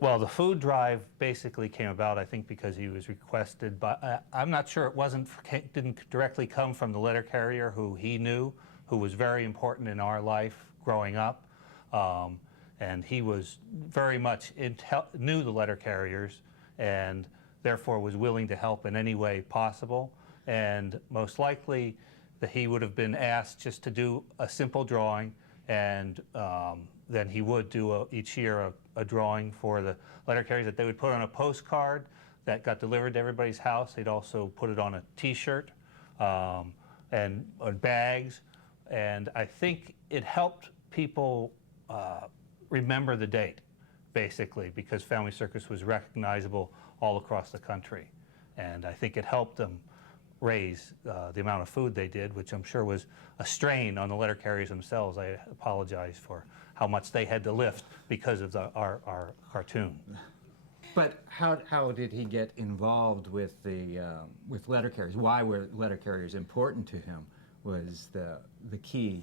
Well, the food drive basically came about, I think, because he was requested by, I'm not sure, didn't directly come from the letter carrier who he knew, who was very important in our life growing up. And he was very much knew the letter carriers and therefore was willing to help in any way possible. And most likely that he would have been asked just to do a simple drawing, and then he would do each year a drawing for the letter carriers that they would put on a postcard that got delivered to everybody's house. They'd also put it on a T-shirt and on bags. And I think it helped people remember the date, basically, because Family Circus was recognizable all across the country. And I think it helped them raise the amount of food they did, which I'm sure was a strain on the letter carriers themselves. I apologize for how much they had to lift because of our cartoon. But how did he get involved with with letter carriers? Why were letter carriers important to him was the key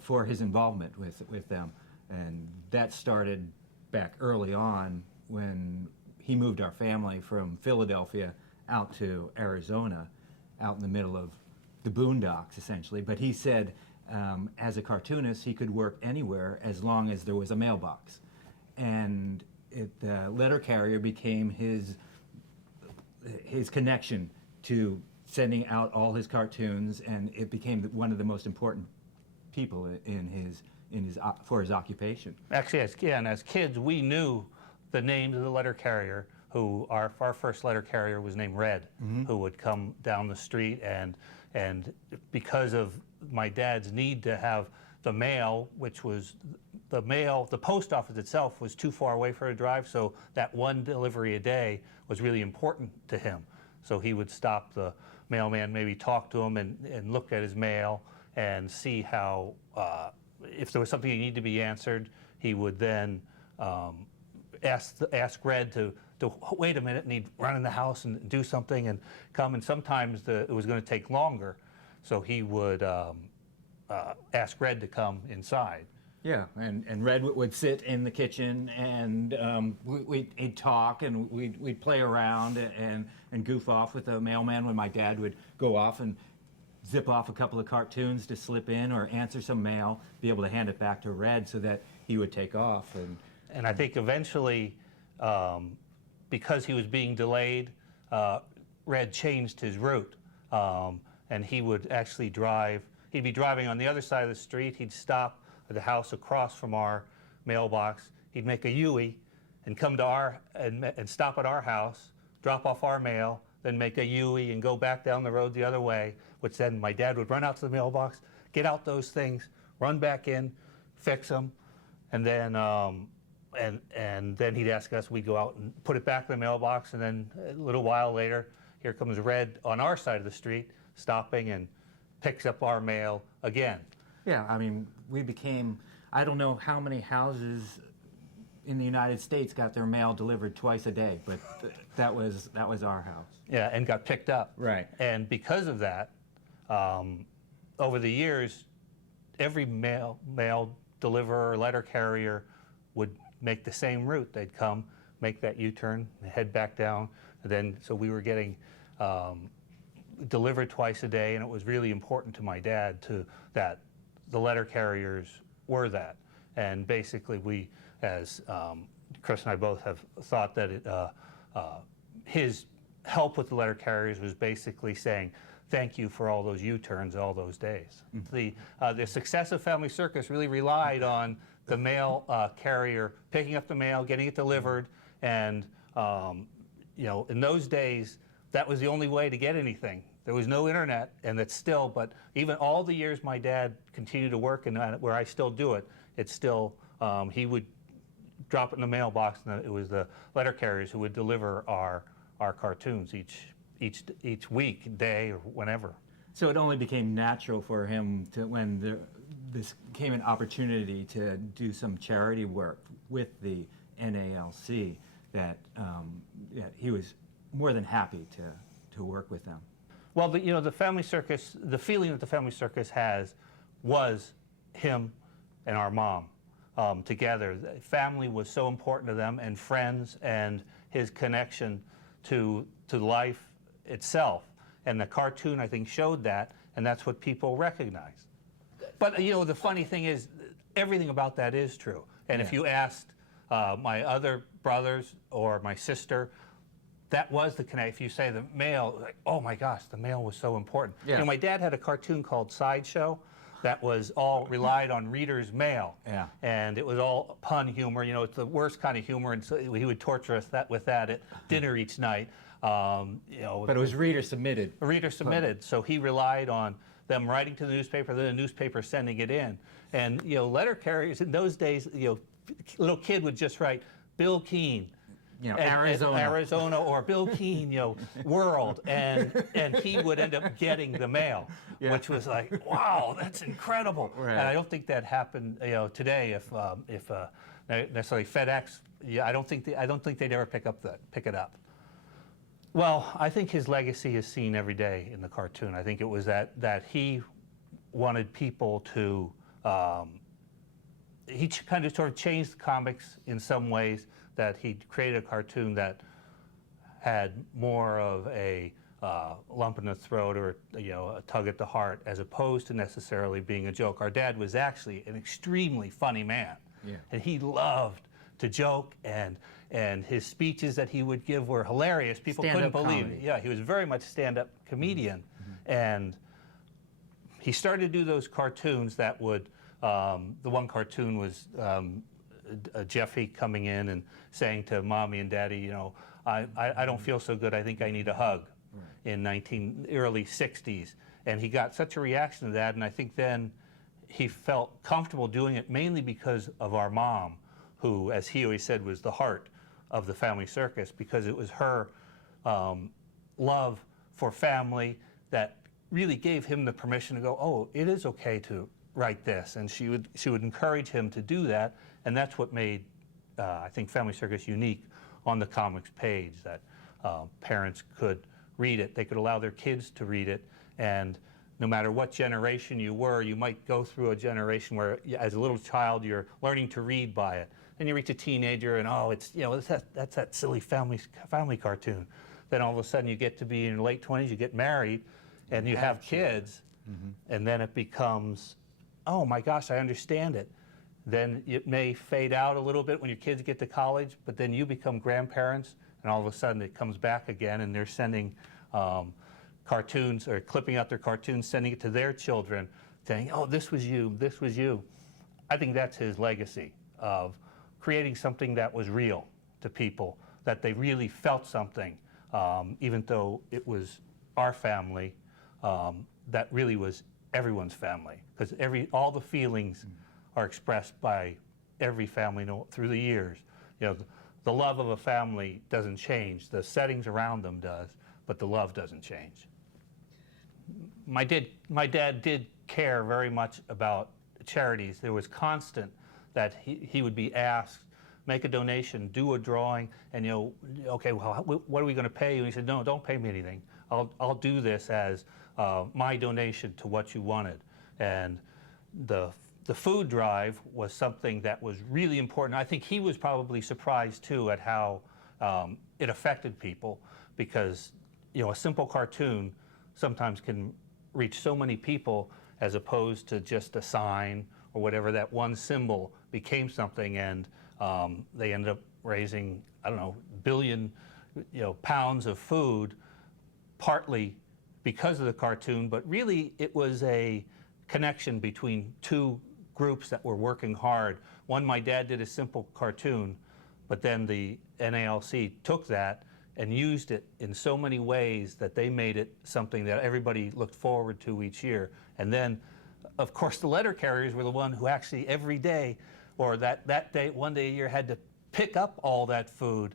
for his involvement with them. And that started back early on when he moved our family from Philadelphia out to Arizona, out in the middle of the boondocks, essentially. But he said, as a cartoonist, he could work anywhere as long as there was a mailbox. And the letter carrier became his connection to sending out all his cartoons, and it became one of the most important people for his occupation. Actually, as kids, we knew the names of the letter carrier. Who our first letter carrier was named Red, who would come down the street, and because of my dad's need to have the mail, which was the post office itself was too far away for a drive, so that one delivery a day was really important to him. So he would stop the mailman, maybe talk to him and look at his mail and see how, if there was something that needed to be answered, he would then ask Red to wait a minute, and he'd run in the house and do something and come, and sometimes it was going to take longer, so he would ask Red to come inside. Yeah, and Red would sit in the kitchen, and he'd talk, and we'd play around and goof off with the mailman when my dad would go off and zip off a couple of cartoons to slip in or answer some mail, be able to hand it back to Red so that he would take off. And I think eventually, because he was being delayed, Red changed his route, and he would actually he'd be driving on the other side of the street, he'd stop at the house across from our mailbox, he'd make a U-ey and come to and stop at our house, drop off our mail, then make a U-ey and go back down the road the other way, which then my dad would run out to the mailbox, get out those things, run back in, fix them, and then and then he'd ask us, we'd go out and put it back in the mailbox, and then a little while later, here comes Red on our side of the street, stopping and picks up our mail again. Yeah, I mean, we became, I don't know how many houses in the United States got their mail delivered twice a day, but that was our house. Yeah, and got picked up. Right. And because of that, over the years, every mail deliverer, letter carrier would make the same route. They'd come, make that U-turn, head back down, and then so we were getting delivered twice a day, and it was really important to my dad that the letter carriers were that. And basically we, as Chris and I both have thought that his help with the letter carriers was basically saying, thank you for all those U-turns all those days. The success of Family Circus really relied on the mail carrier picking up the mail, getting it delivered, and in those days, that was the only way to get anything. There was no internet, and that's still, but even all the years my dad continued to work, and where I still do it, it's still, he would drop it in the mailbox, and it was the letter carriers who would deliver our cartoons each week, day, or whenever. So it only became natural for him to, when this came an opportunity to do some charity work with the NALC, that he was more than happy to work with them. Well, the Family Circus, the feeling that the Family Circus has was him and our mom. together. Family was so important to them, and friends, and his connection to life itself. And the cartoon, I think, showed that, and that's what people recognize. But, you know, the funny thing is, everything about that is true. And if you asked my other brothers or my sister, that was the connection. If you say the mail, like, oh my gosh, the mail was so important. Yeah. You know, my dad had a cartoon called Sideshow that was all relied on readers' mail. Yeah. And it was all pun humor. You know, it's the worst kind of humor, and so he would torture us with that at dinner each night. You know, But it was reader submitted. Reader submitted, so he relied on them writing to the newspaper, then the newspaper sending it in. And, you know, letter carriers in those days, you know, little kid would just write Bill Keane, You know, Arizona, or Bill Keane, you know, World, and he would end up getting the mail, which was like, wow, that's incredible. Right. And I don't think that happened, you know, today. If necessarily FedEx, yeah, I don't think they'd ever pick it up. Well, I think his legacy is seen every day in the cartoon. I think it was that he wanted people to. He kind of sort of changed the comics in some ways. That he created a cartoon that had more of a lump in the throat, or, you know, a tug at the heart, as opposed to necessarily being a joke. Our dad was actually an extremely funny man, and he loved to joke, and his speeches that he would give were hilarious. People couldn't believe it. Yeah, he was very much a stand-up comedian, and he started to do those cartoons that would. The one cartoon was. Jeffy coming in and saying to Mommy and Daddy, you know, I don't feel so good, I think I need a hug, in early 60s. And he got such a reaction to that, and I think then he felt comfortable doing it mainly because of our mom, who, as he always said, was the heart of the family circus, because it was her love for family that really gave him the permission to go, oh, it is okay to write this, and she would encourage him to do that, and that's what made I think Family Circus unique on the comics page, that parents could read it, they could allow their kids to read it, and no matter what generation you were, you might go through a generation where, as a little child, you're learning to read by it, then you reach a teenager, and oh, it's, you know, that's that silly family cartoon. Then all of a sudden you get to be in your late 20s, you get married, and you have kids, and then it becomes, oh my gosh, I understand it. Then it may fade out a little bit when your kids get to college, but then you become grandparents, and all of a sudden it comes back again, and they're sending cartoons, or clipping out their cartoons, sending it to their children, saying, oh, this was you, this was you. I think that's his legacy of creating something that was real to people, that they really felt something, even though it was our family, that really was everyone's family, because all the feelings are expressed by every family through the years. You know, the love of a family doesn't change. The settings around them does, but the love doesn't change. My dad did care very much about charities. There was constant that he would be asked, make a donation, do a drawing, and, you know, okay, well, what are we going to pay you? And he said, no, don't pay me anything. I'll do this as my donation to what you wanted. And the food drive was something that was really important. I think he was probably surprised too at how it affected people, because, you know, a simple cartoon sometimes can reach so many people, as opposed to just a sign or whatever. That one symbol became something, and they ended up raising, I don't know, billion, you know, pounds of food, partly because of the cartoon, but really it was a connection between two groups that were working hard. One, my dad did a simple cartoon, but then the NALC took that and used it in so many ways that they made it something that everybody looked forward to each year. And then, of course, the letter carriers were the one who actually every day, or that day, one day a year, had to pick up all that food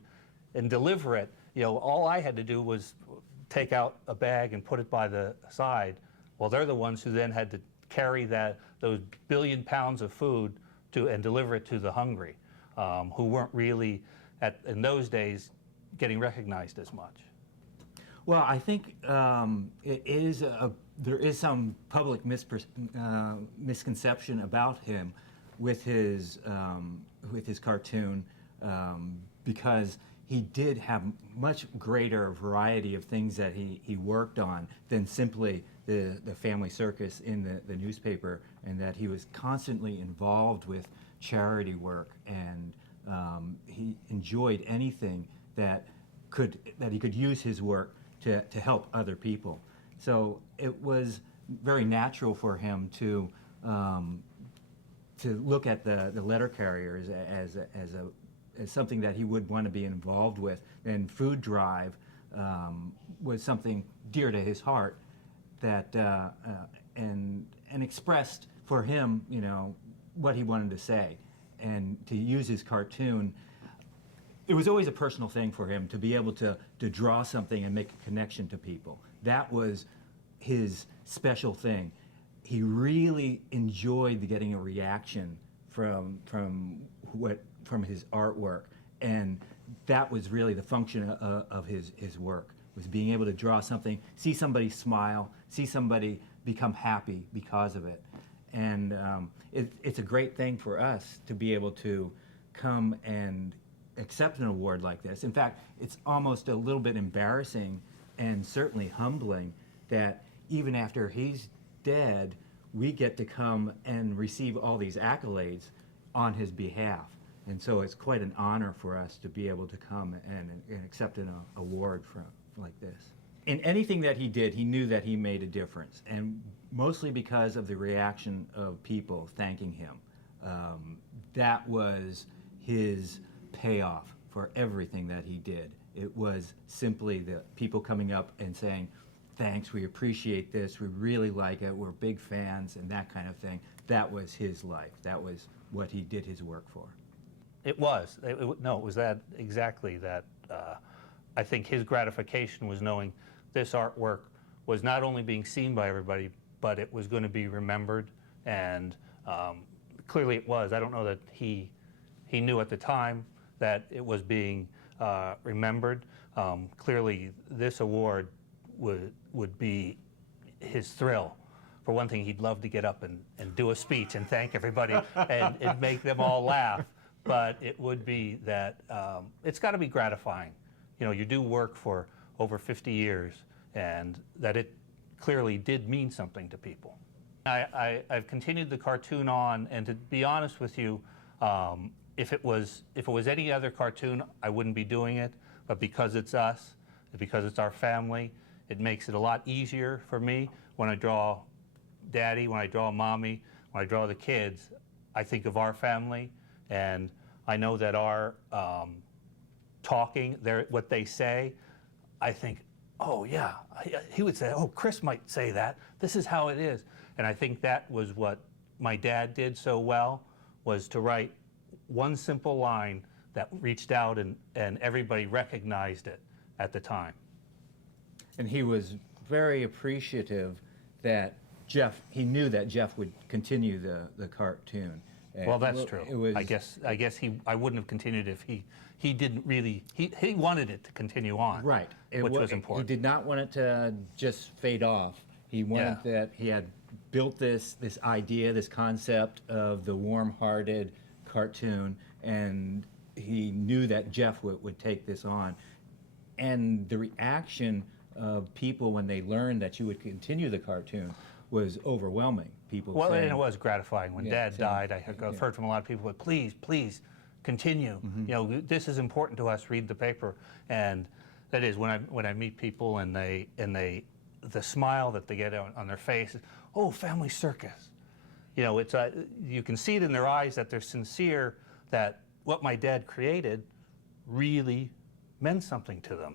and deliver it. You know, all I had to do was take out a bag and put it by the side. Well, they're the ones who then had to carry those billion pounds of food and deliver it to the hungry, who weren't really, in those days, getting recognized as much. Well, I think there is some public misconception about him. with his cartoon because he did have much greater variety of things that he worked on than simply the family circus in the newspaper, and that he was constantly involved with charity work, and he enjoyed anything that he could use his work to help other people. So it was very natural for him to look at the letter carriers as something that he would want to be involved with. And Food Drive was something dear to his heart, that and expressed for him, you know, what he wanted to say, and to use his cartoon. It was always a personal thing for him to be able to draw something and make a connection to people. That was his special thing. He really enjoyed getting a reaction from his artwork, and that was really the function of his work, was being able to draw something, see somebody smile, see somebody become happy because of it. And it's a great thing for us to be able to come and accept an award like this. In fact, it's almost a little bit embarrassing and certainly humbling that even after he's dead, we get to come and receive all these accolades on his behalf. And so it's quite an honor for us to be able to come and accept an award like this. In anything that he did, he knew that he made a difference, and mostly because of the reaction of people thanking him. That was his payoff for everything that he did. It was simply the people coming up and saying, thanks, we appreciate this, we really like it, we're big fans, and that kind of thing. That was his life. That was what he did his work for. It was. It was that, exactly that. I think his gratification was knowing this artwork was not only being seen by everybody, but it was going to be remembered, and clearly it was. I don't know that he knew at the time that it was being remembered. Clearly this award would be his thrill. For one thing, he'd love to get up and do a speech and thank everybody and make them all laugh. But it would be that it's got to be gratifying. You know, you do work for over 50 years, and that it clearly did mean something to people. I've continued the cartoon on, and to be honest with you, if it was any other cartoon, I wouldn't be doing it. But because it's us, because it's our family, it makes it a lot easier for me. When I draw Daddy, when I draw Mommy, when I draw the kids, I think of our family, and I know that our talking, what they say, I think, oh yeah, he would say, oh, Chris might say that. This is how it is. And I think that was what my dad did so well, was to write one simple line that reached out and everybody recognized it at the time. And he was very appreciative that he knew that Jeff would continue the cartoon. Well, that's true. I guess I wouldn't have continued if he didn't really, he wanted it to continue on. Right. Which was important. He did not want it to just fade off. He wanted that, he had built this idea, this concept of the warm-hearted cartoon, and he knew that Jeff would take this on. And the reaction of people when they learned that you would continue the cartoon was overwhelming. People saying, and it was gratifying. When Dad died, I've heard from a lot of people, please, please, continue. Mm-hmm. You know, this is important to us, read the paper. And that is, when I meet people and the smile that they get on their face, oh, family circus. You know, it's you can see it in their eyes that they're sincere, that what my dad created really meant something to them.